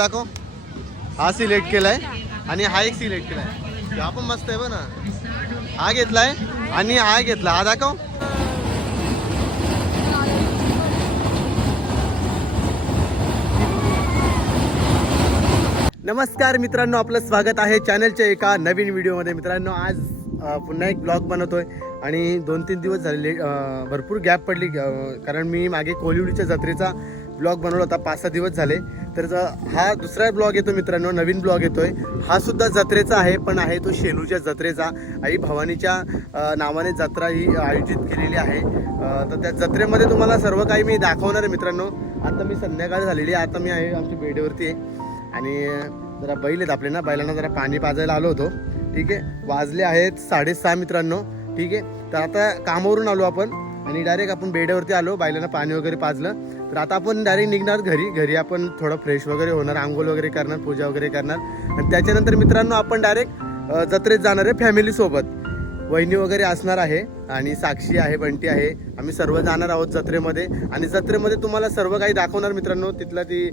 दाखव हा सिलेक्ट केलाय आणि हा एक सिलेक्ट केलाय. हा पण मस्त आहे बघ ना. हा घेतलाय आणि हा घेतला. हा दाखव. नमस्कार मित्रांनो आपलं स्वागत आहे चॅनलच्या एका नवीन व्हिडिओमध्ये. मित्रांनो आज पुन्हा एक ब्लॉग बनवतोय आणि दोन तीन दिवस झालेले भरपूर गॅप पडली कारण मी मागे कोलिवडीच्या जत्रेचा ब्लॉग बनवला होता पाच सहा दिवस झाले. तर हा दुसरा ब्लॉग येतो मित्रांनो नवीन ब्लॉग येतोय. हा सुद्धा जत्रेचा आहे पण आहे तो शेलूच्या जत्रेचा. आई भवानीच्या नावाने जत्रा ही आयोजित केलेली आहे. तर त्या जत्रेमध्ये तुम्हाला सर्व काही मी दाखवणार आहे मित्रांनो. आता मी संध्याकाळ झालेली आहे आता मी आहे आमच्या बेडेवरती आहे. आणि जरा बैल आहेत आपले ना बैलांना जरा पाणी पाजायला आलो होतो. ठीक आहे? वाजले आहेत साडेसहा मित्रांनो. ठीक आहे? तर आता कामावरून आलो आपण. आणि डायरेक्ट आपण बेड्यावरती आलो बैलांना पाणी वगैरे पाजलं. तर आता आपण डायरेक्ट निघणार घरी. घरी आपण थोडं फ्रेश वगैरे होणार आंघोळ वगैरे करणार पूजा वगैरे करणार. आणि त्याच्यानंतर मित्रांनो आपण डायरेक्ट जत्रेत जाणार आहे फॅमिलीसोबत वहिनी वगैरे असणार आहे आणि साक्षी आहे बंटी आहे. आम्ही सर्व जाणार आहोत जत्रेमध्ये. आणि जत्रेमध्ये तुम्हाला सर्व काही दाखवणार मित्रांनो. तिथला ती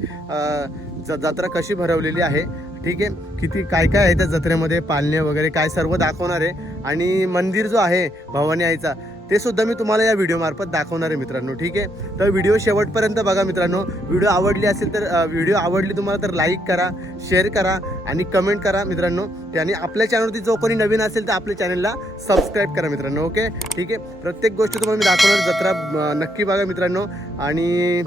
ज- जत्रा कशी भरवलेली आहे. ठीक आहे? किती काय काय आहे त्या जत्रेमध्ये? पालणे वगैरे काय सर्व दाखवणार आहे. आणि मंदिर जो आहे भवानी आईचा ते सुद्धा मी तुम्हाला या व्हिडिओ मार्फत दाखवणार आहे मित्रांनो ठीक आहे? तर व्हिडिओ शेवटपर्यंत बघा मित्रांनो. व्हिडिओ आवडली असेल तर व्हिडिओ आवडली तुम्हाला तर लाईक करा शेअर करा आणि कमेंट करा मित्रांनो. आणि आपल्या चॅनलवरती जो कोणी नवीन असेल तर आपल्या चॅनलला सबस्क्राईब करा मित्रांनो ओके ठीक आहे? प्रत्येक गोष्ट तुम्हाला मी दाखवणार जत्रा नक्की बघा मित्रांनो. आणि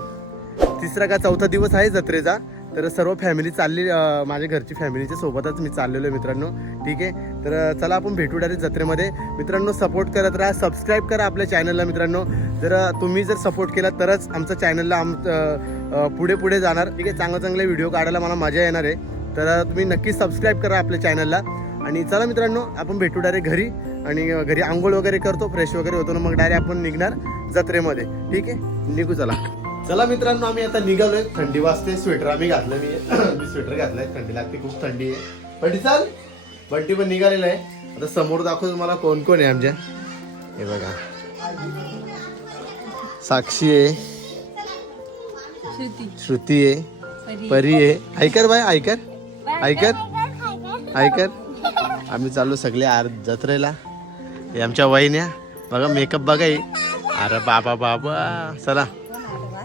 तिसरा का चौथा दिवस आहे जत्रेचा. तर सर्व फॅमिली चालली माझ्या घरची फॅमिलीच्या सोबतच मी चाललेलो आहे मित्रांनो. ठीक आहे? तर चला आपण भेटू डायरेक्ट जत्रेमध्ये. मित्रांनो सपोर्ट करत राहा. सबस्क्राईब करा आपल्या चॅनलला मित्रांनो. जर तुम्ही जर सपोर्ट केला तरच आमचं चॅनलला आम पुढे पुढे जाणार. ठीक आहे? चांगले चांगले व्हिडिओ काढायला मला मजा येणार आहे. तर तुम्ही नक्की सबस्क्राईब करा आपल्या चॅनलला आणि चला मित्रांनो आपण भेटू डायरेक्ट घरी. आणि घरी आंघोळ वगैरे करतो फ्रेश वगैरे होतो ना मग डायरेक्ट आपण निघणार जत्रेमध्ये. ठीक आहे? निघू चला. चला मित्रांनो आम्ही आता निघालोय. थंडी वाजते स्वेटर आम्ही घातलं मी मी स्वेटर घातलंय थंडी लागते खूप थंडी आहे. बंटी चाल. बंटी पण निघालेला आहे. आता समोर दाखवतो तुम्हाला कोण कोण आहे आमच्या. हे बघा. साक्षी आहे. श्रुती. आहे. परी. आहे. ऐकर बाय ऐकर ऐकर ऐकर आम्ही चाललो सगळे आर जत्रेला. हे आमच्या वहिन्या. बघा मेकअप बघा. अरे बाबा बाबा. चला.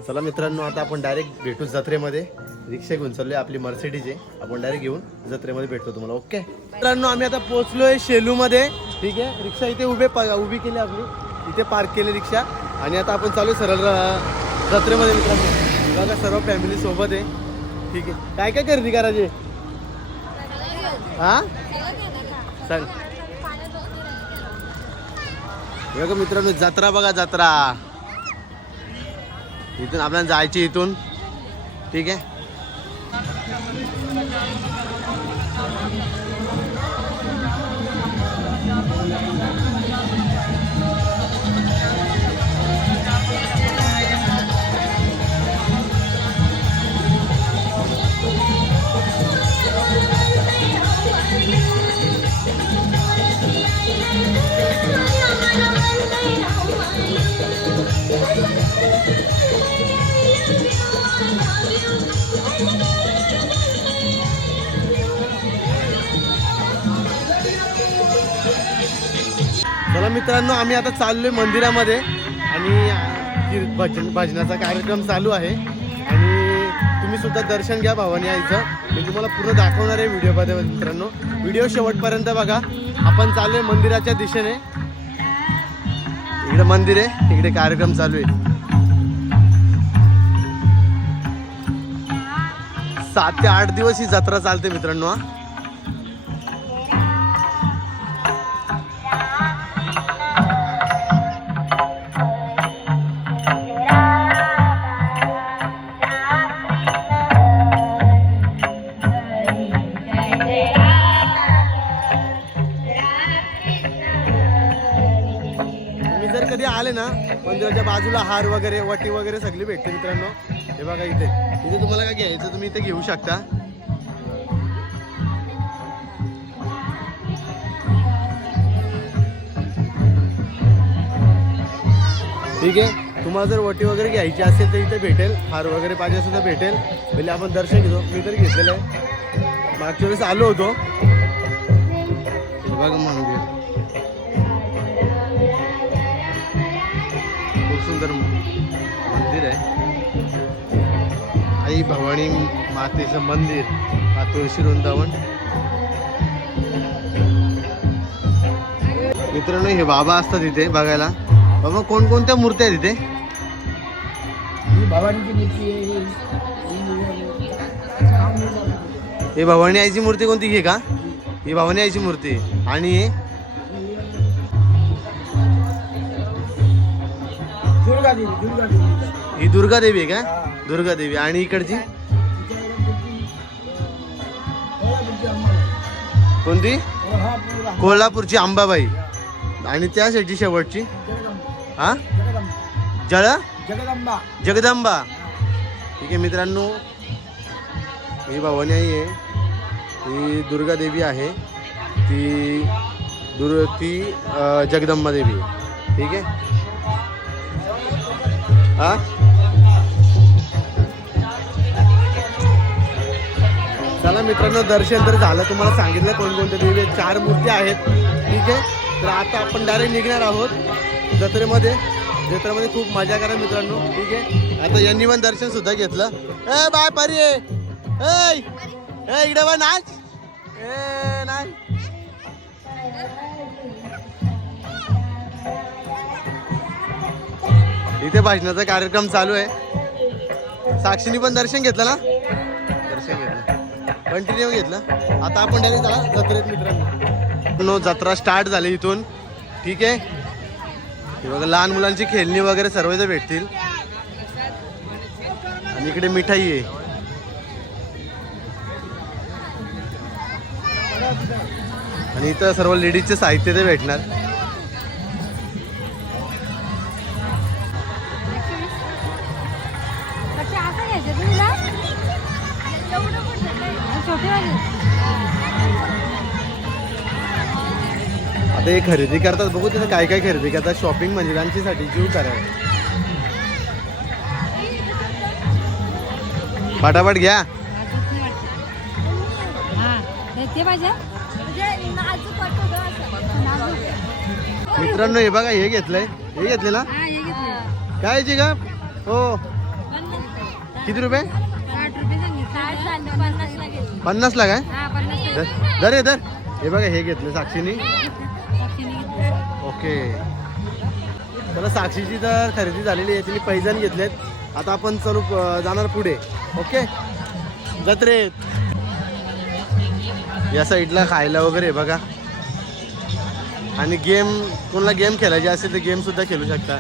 चला मित्रांनो आता आपण डायरेक्ट भेटू जत्रेमध्ये. रिक्षा घेऊन चाललोय आपली मर्सिडीज आहे. आपण डायरेक्ट घेऊन जत्रेमध्ये भेटतो तुम्हाला ओके मित्रांनो आम्ही आता पोहोचलोय शेलूमध्ये. ठीक आहे? रिक्षा इथे उभे प- उभी केली आपली. इथे पार्क केली रिक्षा. आणि आता आपण चालू सरळ जत्रेमध्ये मित्रांनो. बघा सर्व फॅमिली सोबत आहे. ठीक आहे. काय काय खरेदी करायची? हा? सांग. बघा मित्रांनो जत्रा बघा जत्रा. इथून आपल्याला जायची इथून ठीक आहे चला मित्रांनो आम्ही आता चाललोय मंदिरामध्ये आणि भजन भजनाचा कार्यक्रम चालू आहे. आणि तुम्ही सुद्धा दर्शन घ्या भावानी आईचं. मी तुम्हाला पूर्ण दाखवणार आहे व्हिडिओमध्ये मित्रांनो. व्हिडिओ शेवटपर्यंत बघा. आपण चाललोय मंदिराच्या दिशेने. इकडे मंदिर आहे इकडे कार्यक्रम चालू आहे. सात ते आठ दिवस ही जत्रा चालते मित्रांनो मी जर कधी आले ना मंदिराच्या बाजूला हार वगैरे वटी वगैरे सगळी भेटते मित्रांनो. हे बघा इथे. इथे तुम्हाला काय घ्यायचं तुम्ही इथे घेऊ शकता. ठीक आहे? तुम्हाला जर वटी वगैरे घ्यायची असेल तर इथे भेटेल. हार वगैरे पाहिजे सुद्धा भेटेल. पहिले आपण दर्शन घेतो. मी तरी घेतलेलं आहे. मागच्या वेळेस आलो होतो. बघा मंदिर. आई भवानी मातेचं मंदिर हा तुळशी वृंदावन. मित्रांनो हे बाबा असतात इथे बघायला. बाबा कोणकोणत्या मूर्त्या आहेत इथे? ही भवानीची मूर्ती ही- भवानी आईची मूर्ती कोणती? ही का? ही भवानी आईची मूर्ती आणि हे? दुर्गा देवी दुर्गा देवी. ही दुर्गा देवी आहे का. दुर्गा देवी आणि इकडची? कोणती? कोल्हापूरची अंबाबाई. आणि त्या साईडची शेवटची? हा? जळ? जगदंबा. ठीक आहे मित्रांनो ही भवानी आई आहे. ही दुर्गा देवी आहे. ती दुर् ती जगदंबा देवी ठीक आहे? हा? चला मित्रांनो दर्शन तर झालं. तुम्हाला सांगितलं कोणकोणते देवी चार मूर्ती आहेत. ठीक आहे? तर आता आपण डायरेक्ट निघणार आहोत जत्रेमध्ये. जत्रेमध्ये खूप मजा करा मित्रांनो. ठीक आहे? आता यांनी पण दर्शन सुद्धा घेतलं. ए बाय परी ए ए, इकडे बा नाच. ए नाच. इथे भाषणाचा कार्यक्रम चालू आहे. साक्षीनी पण दर्शन घेतलं ना? दर्शन घेतलं. कंटिन्यू घेतलं. आता आपण डायरेक्ट झाला जत्रेत मित्रांनो. नो जत्रा स्टार्ट झाली इथून. ठीक आहे? बघा लहान मुलांची खेळणी वगैरे सर्व इथे भेटतील. आणि इकडे मिठाई आहे. आणि इथं सर्व लेडीजचे साहित्य ते भेटणार. आता हे खरेदी करतात. बघू तिथं काय काय खरेदी करतात. शॉपिंग म्हणजे जीव करा फटाफट घ्या. मित्रांनो हे बघा हे घेतलंय. हे घेतले ना? काय जी का हो. किती रुपये? पन्नासला पन्नास काय दर हे दर. हे बघा हे घेतलं साक्षीनी साक्षीने. ओके. मला साक्षीची तर खरेदी झालेली आहे. तिने पैजण घेतलेत. आता आपण चलू जाणार पुढे. ओके? जत्रेत या साईडला खायला वगैरे बघा. आणि गेम कोणाला गेम खेळायची असेल तर गेम सुद्धा खेळू शकता.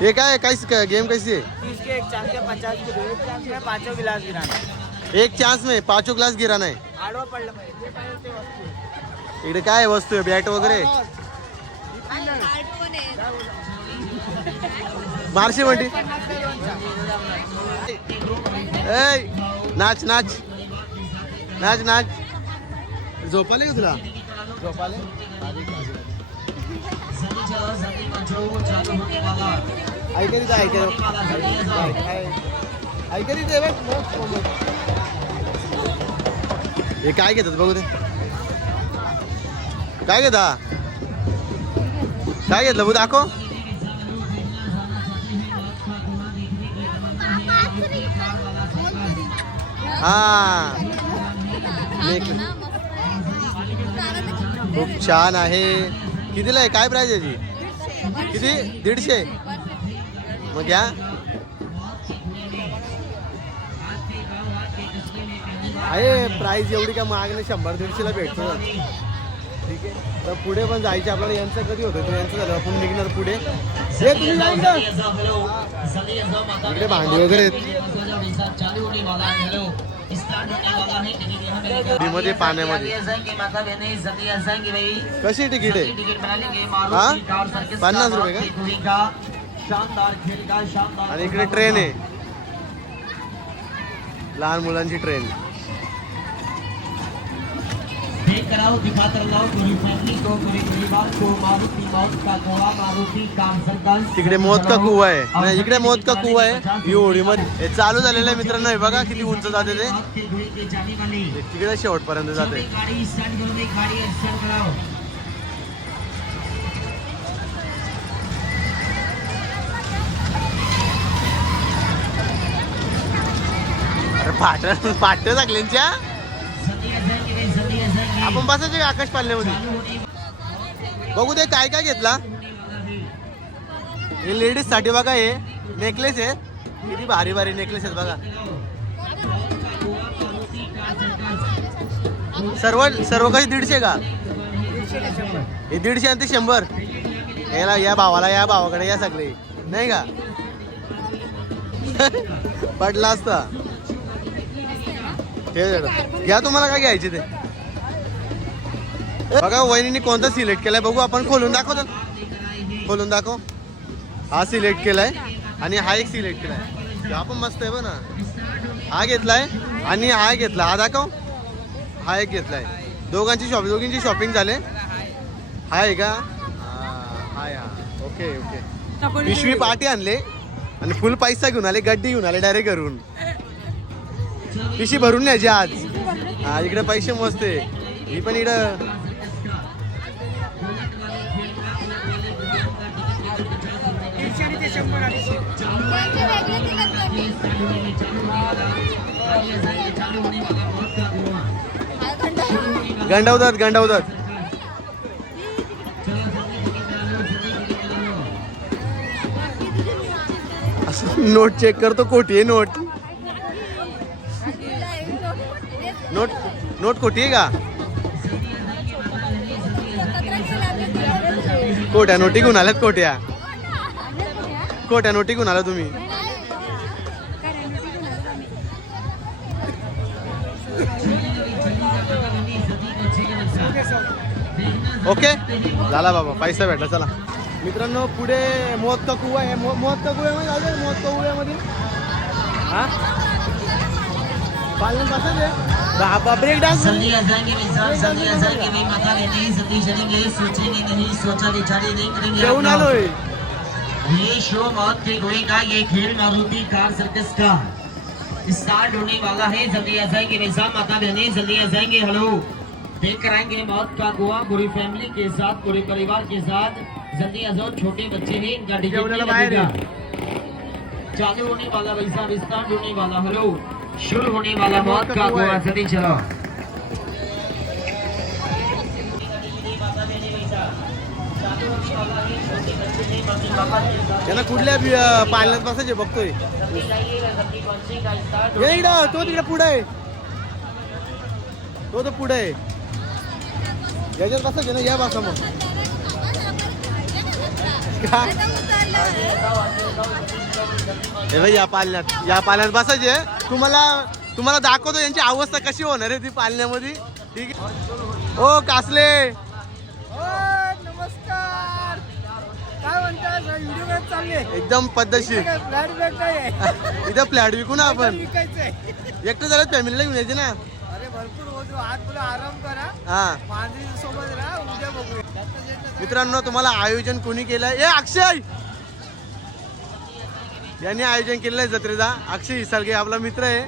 हे काय काय गेम कशी आहे? एक चान्स में पाचो ग्लास गिराना आहे आडवा पडलं पाहिजे. जे पाहिजे ते वस्तू. इकडे काय वस्तू आहे? बॅट वगैरे? मारशे म्हणते ऐ नाच नाच. नाच नाच. झोपाले का तुला? झोपाले? ऐकरीच आहे बघ हे काय घेतात बघू ते? काय घेता? काय घेतलं बघू दाखव. हा. खूप छान आहे. कितीला आहे? काय प्राईज आहे किती? दीडशे. मग घ्या. आहे प्राइस एवढी का महाग नाही शंभर दीडशेला भेटतो. ठीक आहे. तर पुढे पण जायचे आपल्याला यांचं कधी होतं? तर यांचं झालं आपण निघणार पुढे. हे तुम्ही इकडं. इकडे भांडी वगैरे मध्ये पाण्यामध्ये. कशी तिकीट आहे? हा? पन्नास रुपये का? आणि इकडे ट्रेन आहे. लहान मुलांची ट्रेन लेकर आओ दिखाकर लाओ पूरी फैमिली को पूरे परिवार को मारुति मौत का गोवा मारुति काम संतान तिकडे मौत का कुवा आहे? नाही इकडे मौत का कुवा आहे? ही होळीमध्ये. हे चालू झालेलं आहे मित्रांनो हे बघा किती उंच जाते ते. हे तिकडे शेवटपर्यंत जाते. गाड़ी स्टैंड करो भाई गाड़ी स्टैंड कराओ टाकल्यांच्या आपण बसायचे का आकाश पालण्यामध्ये बघू दे काय काय घेतला? हे लेडीजसाठी बघा हे नेकलेस आहे. किती भारी भारी नेकलेस आहेत बघा. सर्व सर्व काही दीडशे का? हे दीडशे आणि ते शंभर. याला या भावाला या भावाकडे या सगळे. नाही का? पडला असता. घ्या तुम्हाला काय घ्यायचे ते. बघा वहिनीने कोणता सिलेक्ट केलाय बघू आपण खोलून दाखव तर. खोलून दाखव. हा सिलेक्ट केलाय आणि हा एक सिलेक्ट केलाय. हा पण मस्त आहे बघ ना. हा घेतलाय आणि हा घेतला हा दाखव. हा एक घेतलाय. दोघांची शॉपिंग दोघींची शॉपिंग झाले. हा आहे का? हाय हा ओके ओके. पिशवी पाटी आणले आणि फुल पैसा घेऊन आले गड्डी घेऊन आले डायरेक्ट घरून. पिशवी भरून न्यायची आज. हा इकडे पैसे मस्त आहे. ही पण इकडं गंडवतात गंडवतात असं नोट चेक करतो कोटी आहे नोट नोट नोट कोटी आहे का? कोट्या नोटी घेऊन आल्यात कोट्या कोट्या नोटी घेऊन आला तुम्ही. ओके? झाला बाबा पैसा भेटला चला. मित्रांनो पुढे मोहत का कुवा आहे. मो- मोहत का कुव्यामध्ये का कुव्यामध्ये हा? पालन कसं आहे. ब्रेक डान्स जल्दी आ जाएँगे साहब जल्दी आ जाएँगे भाई माता रहने जल्दी चलेंगे सोचेंगे नहीं सोचा विचारी नहीं करेंगे। ये शो मौत के गोए का? ये खेल मारुति कार सर्कस का? स्टार्ट होने वाला है जल्दी आ जाएँगे साहब माता बहने जल्दी आ जाएँगे हेलो देख कर आएंगे मौत का गोवा पूरी फैमिली के साथ पूरे परिवार के साथ। जल्दी जाओ छोटे बच्चे हैं इनका टिकट लगेगा। चालू होने वाला भाई साहब स्टार्ट होने वाला हेलो। शुरू होने वाला मौत का गोवा जल्दी चलो। त्यांना कुठल्या पालनात बसायचे बघतोय. इकडं तो तिकडे पुढे आहे. तो तर पुढे आहे. याच्यात बसायचे ना या बसा मग? हे बघ, या पालण्यात. या पालण्यात बसायचे. तुम्हाला तुम्हाला दाखवतो यांची अवस्था कशी होणार आहे ती पालण्यामध्ये. ठीक आहे? ओ कासले. नमस्कार. काय म्हणतात एकदम पद्धतशीर. फ्लॅट इथं फ्लॅट विकू ना आपण. एकटं झालं फॅमिलीला घेऊन यायचे ना. भरपूर होतो आज तुला आराम करा. हा. मांजरी सोबत राहा उद्या बघूया. मित्रांनो तुम्हाला आयोजन कोणी केलंय? ए अक्षय! यांनी आयोजन केलेलं आहे जत्रेचा. अक्षय हिसारगे आपला मित्र आहे.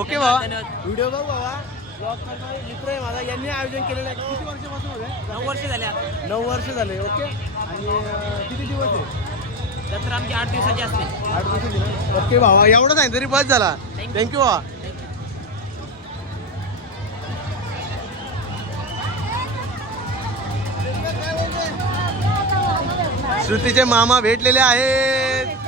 ओके बाबा व्हिडिओ बघ बाबा ब्लॉग मित्र आहे माझा. यांनी आयोजन केलेलं आहे. किती वर्षापासून होते नऊ वर्ष झाले नऊ वर्ष झाले ओके. आणि किती दिवस आहे? जत्रा आमची आठ दिवसाची असते. आठ ओके भावा. एवढं नाही तरी बस झाला. थँक्यू भावा. श्रुतीचे मामा भेटलेले आहेत.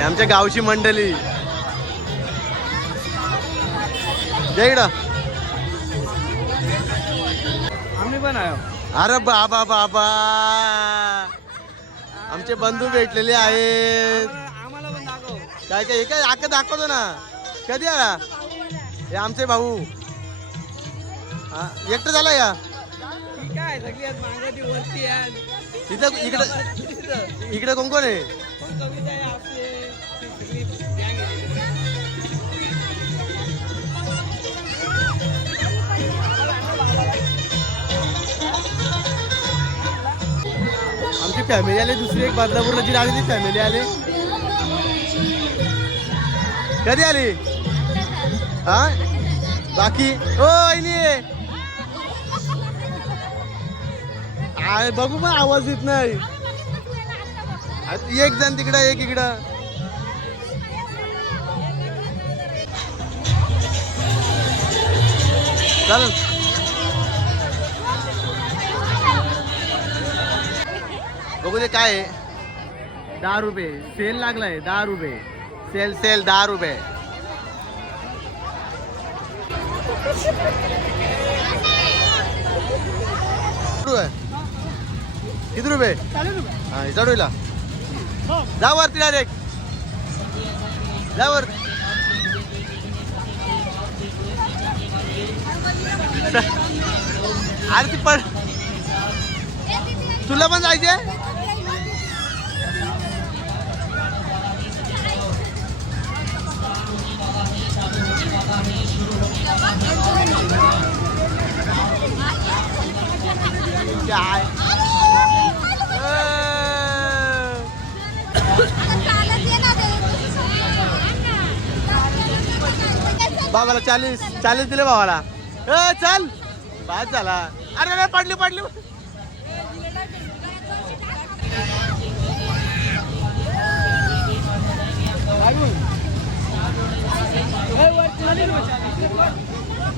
ही आमच्या गावची मंडळी. इकडं. पण अरे बाबा बाबा. आमचे बंधू भेटलेले आहेत. काय काय काय आका दाखवतो ना. कधी आला? हे आमचे भाऊ. एकटं झाला या? इथं इकडं इकडे कोण कोण आहे? आमची फॅमिली आली दुसरी एक बदलापूरला जी आली ती फॅमिली आली. कधी आली? हा? बाकी? ओ आईनी बघू पण आवाज येत नाही. एक जण तिकडं एक इकडं. चालेल. बघू दे काय आहे? दहा रुपये. सेल लागलाय दहा रुपये. सेल सेल दहा रुपये. किती रुपये? हा चढूला जा वरती डायरेक्ट जा वर अरे ती पड. तुला पण जायचे अं. बाबाला चाळीस चाळीस दिले भावाला. ए चल. बाद झाला. अरे अरे पडली पडली.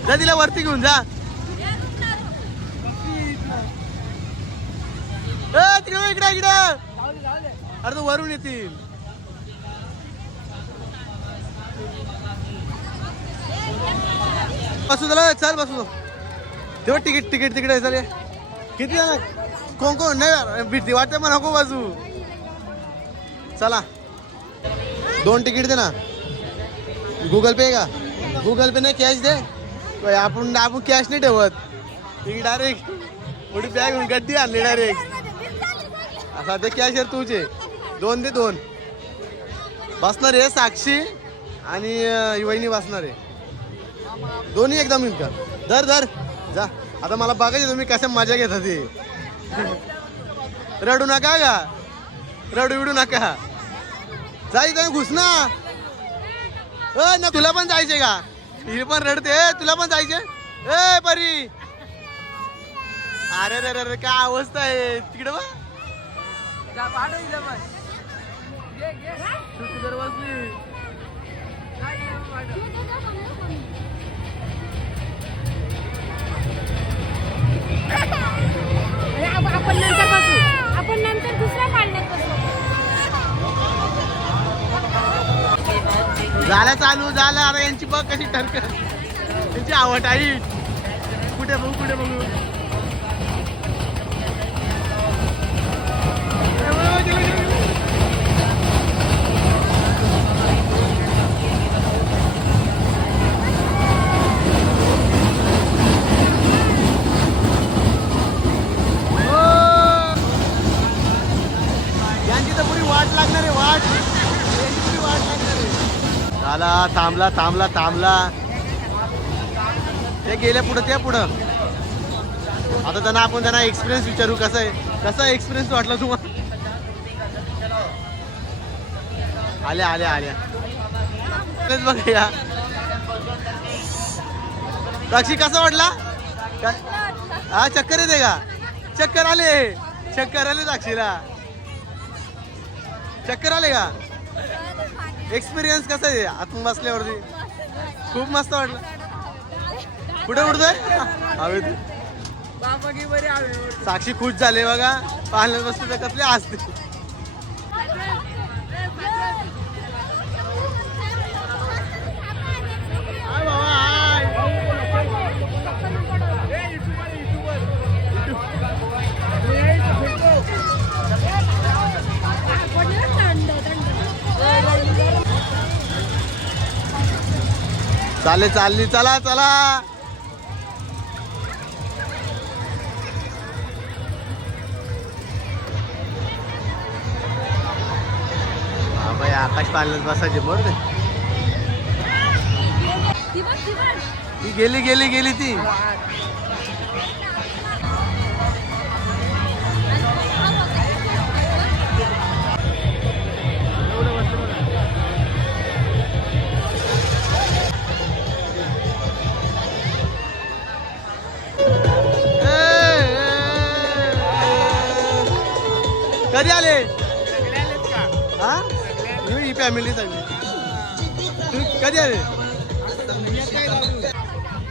जा तिला वरती घेऊन जा. तिकडे इकडे इकडे. अरे तू वरून येतील. बसू झाला चल बसू. तेव्हा तिकीट तिकीट तिकडे चल किती जण? कोण कोण? नाही भीती वाटते मग नको बाजू चला. दोन तिकीट दे ना. गुगल पे का? गुगल पे नाही कॅश दे. आपण आपण कॅश नाही ठेवत. तिकीट डायरेक्ट मोठी बॅग घेऊन गड्डी आणली डायरेक्ट असा ते कॅश तुझे. दोन दे दोन. बसणार आहे साक्षी आणि वहिनी बसणार आहे. दोन्ही एकदम येईल का धर धर. जा. आता मला बघायचे तुम्ही कशा मजा घेता ते. रडू नका का रडू बिडू नका. जायचं घुस ना. अ ना तुला पण जायचे का? ही पण रडते. तुला पण जायचे ए परी. अरे रे रे रे काय अवस्था आहे. तिकडे आपण नंतर बसू. आपण नंतर दुसऱ्या पाळण्यात बसू. झालं चालू झालं. आता यांची बघ कशी ठरक यांची आवड आहे. कुठे बघू कुठे बघू? झाला थांबला थांबला थांबला. ते गेले पुढं त्या पुढं. आता त्यांना आपण त्यांना एक्सपिरियन्स विचारू कसं आहे. कसा एक्सपिरियन्स वाटला तुम्हाला? आल्या आल्या आल्या. तेच बघ साक्षी कसा वाटला? हा चक्कर येते का? चक्कर आले. चक्कर आले साक्षीला चक्कर आले का? एक्सपिरियन्स कसा आहे? आतून बसल्यावरती. खूप मस्त वाटलं. कुठे उडतोय? हवेत. हवे साक्षी खुश झाले बघा. पाहण्यात बसले तर कसले असते चाले चालली. चला चला. आकाश पाहिलं बसायचे बरं ती गेली गेली गेली ती. फॅमिली चांगली तुम्ही कधी आले?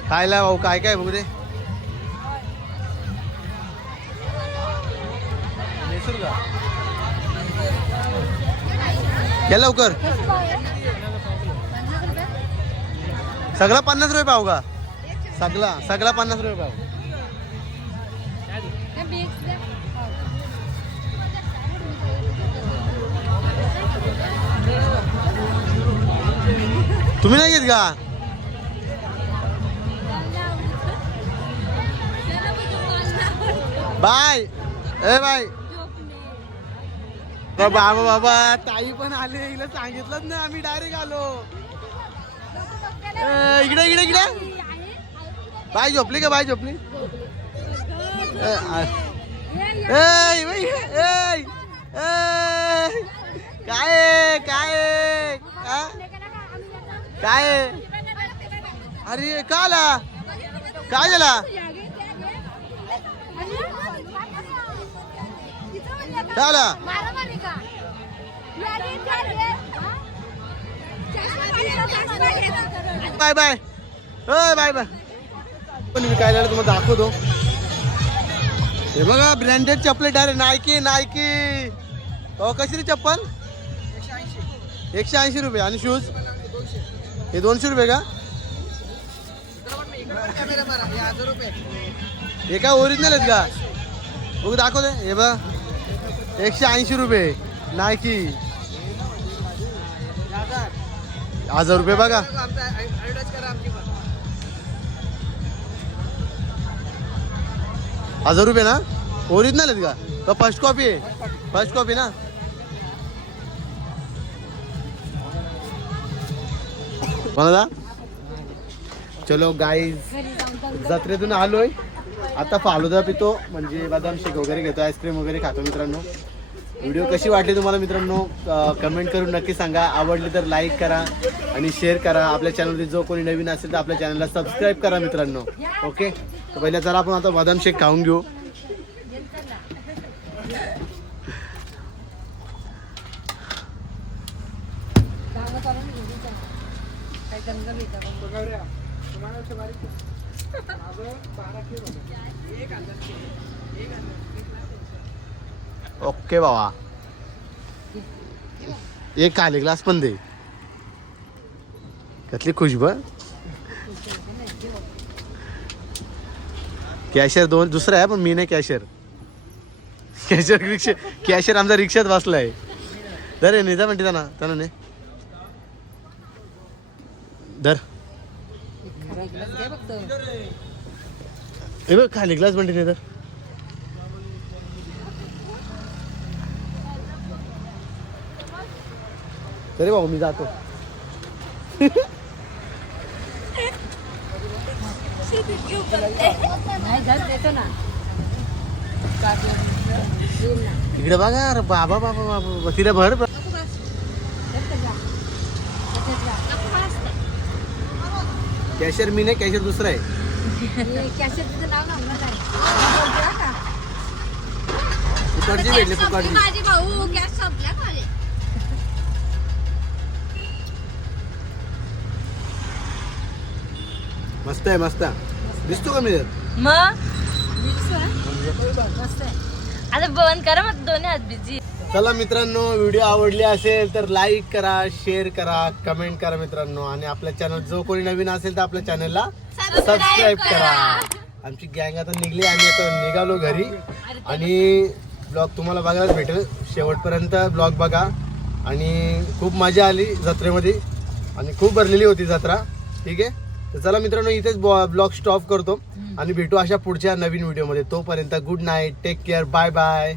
खायला भाऊ काय काय बघू दे या लवकर. सगळा पन्नास रुपये पाव का? सगळा सगळा पन्नास रुपये पाव. तुम्ही नाही घेत का. बाय ए बाय बाबा बाबा ताई पण आले हिला सांगितलंच नाही आम्ही डायरेक्ट आलो इकडे इकडे इकडे? बाय झोपली का बाय झोपली काय काय? हा? काय? अरे का आला? काय झाला? झाला आला? Bye bye. हो बाय बाय. पण काय झालं तुम्हाला दाखवतो. हे बघा ब्रँडेड चपले डायरेक्ट नायकी नायकी अहो कशी रे चप्पल? एकशे ऐंशी. रुपये. आणि शूज हे दोनशे रुपये का? हे काय ओरिजिनल आहेत का? बघू दाखव दे हे बघ. एकशे ऐंशी रुपये. नायकी हजार रुपये बघा. हजार रुपये ना? ओरिजिनल आहेत का? का फर्स्ट कॉपी आहे. फर्स्ट कॉपी ना? कोणाला? चलो गाईज जत्रेतून आलोय. आता फालुदा पितो म्हणजे बदाम शेक वगैरे घेतो आईस्क्रीम वगैरे खातो मित्रांनो. व्हिडिओ कशी वाटली तुम्हाला मित्रांनो? कमेंट करून नक्की सांगा. आवडली तर लाईक करा आणि शेअर करा. आपल्या चॅनलमध्ये जो कोणी नवीन असेल तर आपल्या चॅनलला सबस्क्राईब करा मित्रांनो. ओके तर पहिल्या जरा आपण आता बदाम शेक खाऊन घेऊ डांग चालून घरी जा. काय दंग भेटा ओके बाबा. एक खाली ग्लास पण दे. त्यातली खुशबू कॅशियर दोन दुसरा आहे पण मी नाही कॅशियर. कॅशियर रिक्षा कॅशियर आमचा रिक्षात बसलाय. धर नेता म्हणते त्यांना त्यांना ने धर हे बघ खाली ग्लास म्हणते ने तर तरी भाऊ मी जातो. इकडे बघा अरे बाबा बाबा बाबा तिला भर नको बस. धर का जा. तसंच जा. कॅशियर मी नाही कॅशियर दुसरा आहे. हे कॅसेटचं नाव नंबर आहे बोलतोय का? फुकटची भेटली फुकटची. माझी भाऊ गॅस संपला खाली मस्त आहे मस्त. आहे दिसतो का मी? त्यात? मग मस्त. आहे. आता बंद करा मग दोन्ही हात बिझी चला मित्रांनो व्हिडिओ आवडली असेल तर लाईक करा शेअर करा कमेंट करा मित्रांनो. आणि आपल्या चॅनल जो कोणी नवीन असेल तर आपल्या चॅनलला सबस्क्राईब करा. आमची गँग आता निघली आम्ही आता निघालो घरी. आणि ब्लॉग तुम्हाला बघायला भेटेल. शेवटपर्यंत ब्लॉग बघा. आणि खूप मजा आली जत्रेमध्ये. आणि खूप भरलेली होती जत्रा. ठीक आहे? तर चला मित्रांनो इथेच ब्लॉग स्टॉप करतो. आणि भेटू अशा पुढच्या नवीन व्हिडिओमध्ये तोपर्यंत good night take care bye bye